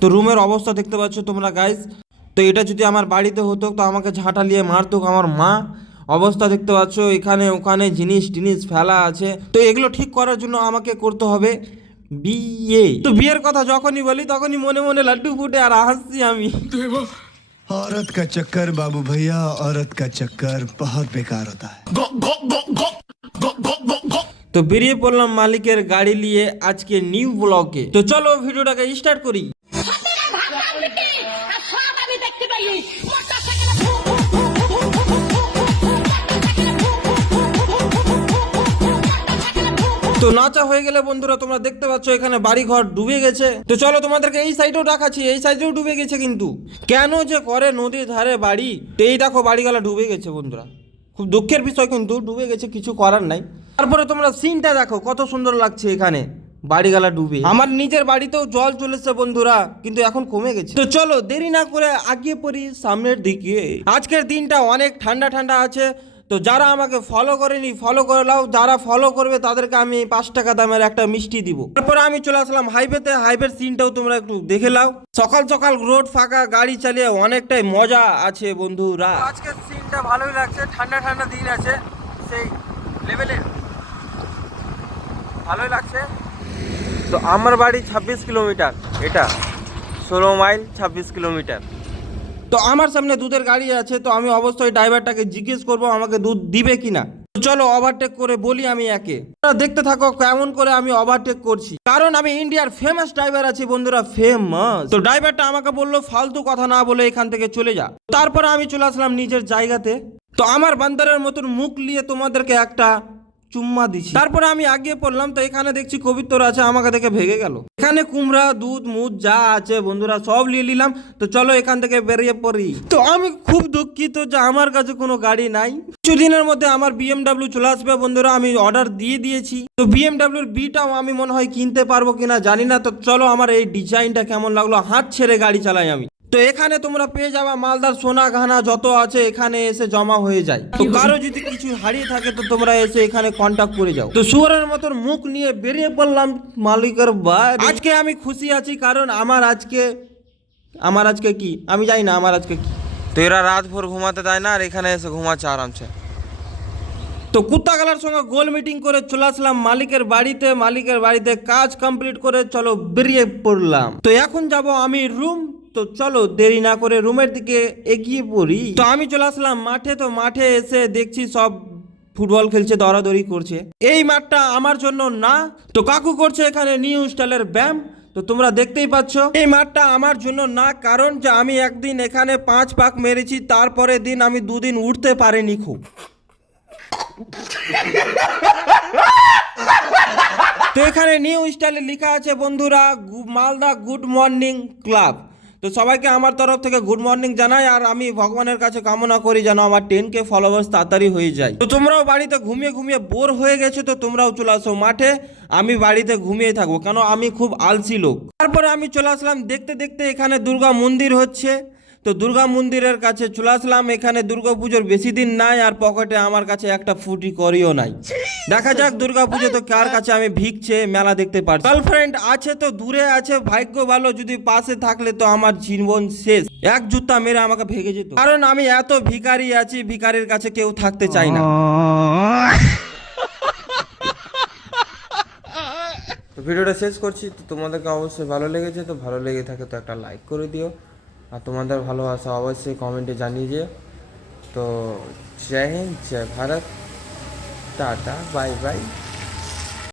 তো রুমের অবস্থা দেখতে পাচ্ছ তোমরা গাইস। তো এটা যদি আমার বাড়িতে হতো তো আমাকে ঝাঁটা নিয়ে মারতো আমার মা। অবস্থা দেখতে পাচ্ছ, এখানে ওখানে জিনিস টিনিস ফেলা আছে। তো এগুলো ঠিক করার জন্য আমাকে করতে হবে বিয়ে। তো বিয়ের কথা যখনই বলি তখনই মনে মনে লাড্ডু ফুটে আর হাসছি আমি। औरत का चक्कर बाबू भैया, औरत का चक्कर बहुत बेकार होता है। তো বেরিয়ে পড়লাম মালিকের গাড়ি নিয়ে আজকে নিউ ব্লকে। তো চলো ভিডিওটাকে স্টার্ট করি। তো নাচা হয়ে গেলে বন্ধুরা তোমরা দেখতে পাচ্ছ এখানে বাড়ি ঘর ডুবে গেছে। তো চলো তোমাদেরকে এই সাইডেও দেখাচ্ছি, এই সাইডেও ডুবে গেছে। কিন্তু কেন যে করে নদীর ধারে বাড়ি, তো এই দেখো বাড়িগুলা ডুবে গেছে বন্ধুরা। খুব দুঃখের বিষয়, কিন্তু ডুবে গেছে, কিছু করার নাই। তারপরে তোমরা সিনটা দেখো কত সুন্দর লাগছে এখানে বাড়িগালা ডুবে। আমার নিজের বাড়িতেও জল চলেছে বন্ধুরা, কিন্তু এখন কমে গেছে। তো চলো দেরি না করে আগিয়ে পড়ি সামনের দিকে। আজকের দিনটা অনেক ঠান্ডা ঠান্ডা আছে। তো যারা আমাকে ফলো করেনি ফলো করে নাও, যারা ফলো করবে তাদেরকে আমি 5 টাকা দামের একটা মিষ্টি দিব। তারপরে আমি চলে আসলাম হাইওয়েতে। হাইওয়ের সিনটাও তোমরা একটু দেখে নাও। সকাল সকাল রোড ফাঁকা, গাড়ি চালিয়ে অনেকটাই মজা আছে বন্ধুরা। আজকের সিনটা ভালোই লাগছে, ঠান্ডা ঠান্ডা দিন আছে, সেই লেভেলের ভালোই লাগছে। তো আমার বাড়ি 26 কিলোমিটার, এটা 16 মাইল 26 কিলোমিটার। তো আমার সামনে দুধের গাড়ি আছে, তো আমি অবশ্যই ড্রাইভারটাকে জিজ্ঞেস করব আমাকে দুধ দিবে কিনা। চলো ওভারটেক করে বলি আমি একে। দেখতে থাকো কেমন করে আমি ওভারটেক করছি, কারণ আমি ইন্ডিয়ার ফেমাস ড্রাইভার আছি বন্ধুরা, ফেমাস। তো ড্রাইভারটা আমাকে বললো ফালতু কথা না বলে এখান থেকে চলে যা। তারপরে আমি চলে আসলাম নিজের জায়গাতে। তো আমার বান্দারের মতন মুখ নিয়ে তোমাদেরকে একটা চুম্মা দিছি। তারপরে আমি আগিয়ে পড়লাম। তো এখানে দেখছি কবিতর আছে, আমাকে দেখে ভেগে গেল। এখানে কুমড়া দুধ মুধ যা আছে বন্ধুরা সব নিয়ে নিলাম। তো চলো এখান থেকে বেরিয়ে পড়ি। তো আমি খুব দুঃখিত যে আমার কাছে কোনো গাড়ি নাই। কিছুদিনের মধ্যে আমার BMW চলে আসবে বন্ধুরা, আমি অর্ডার দিয়ে দিয়েছি। তো BMW বিটাও আমি মনে হয় কিনতে পারবো কিনা জানি না। তো চলো আমার এই ডিজাইনটা কেমন লাগলো, হাত ছেড়ে গাড়ি চালাই আমি। তো এখানে তোমরা পেয়ে যাবা মালদার সোনা গহনা যত আছে এখানে এসে জমা হয়ে যায়। তো কারো যদি কিছু হারিয়ে থাকে তো তোমরা এসে এখানে কন্টাক্ট করে যাও। তো শুয়ারের মতন মুখ নিয়ে বেরিয়ে পড়লাম মালিকের বাড়ি। আজকে আমি খুশি আছি, কারণ আমার আজকে কি আমি জানি না আমার আজকে কি। তো এরা রাত ভোর ঘুমাতে দেয় না আর এখানে এসে ঘুমাচ্ছে আরামসে। তো কুত্তাগালার সঙ্গে গোল মিটিং করে চলে আসলাম মালিকের বাড়িতে। মালিকের বাড়িতে কাজ কমপ্লিট করে চলো বেরিয়ে পড়লাম। তো এখন যাব আমি রুম। তো চলো দেরি না করে রুমের দিকে এগিয়ে পড়ি। তো আমি চলে আসলাম মাঠে। তো মাঠে এসে দেখছি সব ফুটবল খেলছে, দৌড়াদৌড়ি করছে। এই মাঠটা আমার জন্য না। তো কাকু করছে এখানে নিউ স্টাইলের ব্যায়াম। তো তোমরা দেখতেই পাচ্ছ এই মাঠটা আমার জন্য না, কারণ যে আমি একদিন এখানে 5 পাক মেরেছি, তারপরে দিন আমি 2 দিন উঠতে পারিনি খুব। তো এখানে নিউ স্টাইলে লেখা আছে বন্ধুরা মালদা গুড মর্নিং ক্লাব। তো সবাইকে আমার তরফ থেকে গুড মর্নিং জানাই। আর আমি ভগবানের কাছে কামনা করি যেন আমার 10K ফলোয়ার্স তাড়াতাড়ি হয়ে যায়। তো তোমরাও বাড়িতে ঘুমিয়ে ঘুমিয়ে বোর হয়ে গেছো, তো তোমরাও চলে আসো মাঠে। আমি বাড়িতে ঘুমিয়ে থাকবো, কেন আমি খুব আলসি লোক। তারপরে আমি চলে আসলাম দেখতে দেখতে এখানে দুর্গা মন্দির হচ্ছে। তো দুর্গা মন্দিরের কাছে চলে আসলাম। এখানে দুর্গা পুজোর বেশি দিন নাই, আর পকেটে আমার কাছে একটা ফুটি করিও নাই। দেখা যাক দুর্গা পুজো তো কার কাছে আমি ভিক্ষে মেলা দেখতে পারছি। গার্লফ্রেন্ড আছে তো দূরে আছে, ভাগ্য ভালো, যদি পাশে থাকলে তো আমার জীবন শেষ। এক জুতা মেরে আমাকে ভেঙে যেত, কারণ আমি এত ভিখারি আছি, ভিখারির কাছে কেউ থাকতে চায় না। তো ভিডিওটা শেষ করছি। তো তোমাদেরকে অবশ্যই ভালো লেগেছে, তো ভালো লেগে থাকে তো একটা লাইক করে দিও। আর তোমাদের ভালোবাসা অবশ্যই কমেন্টে জানিয়ে দিও। তো জয় হিন্দ, জয় ভারত, টাটা, বাই বাই।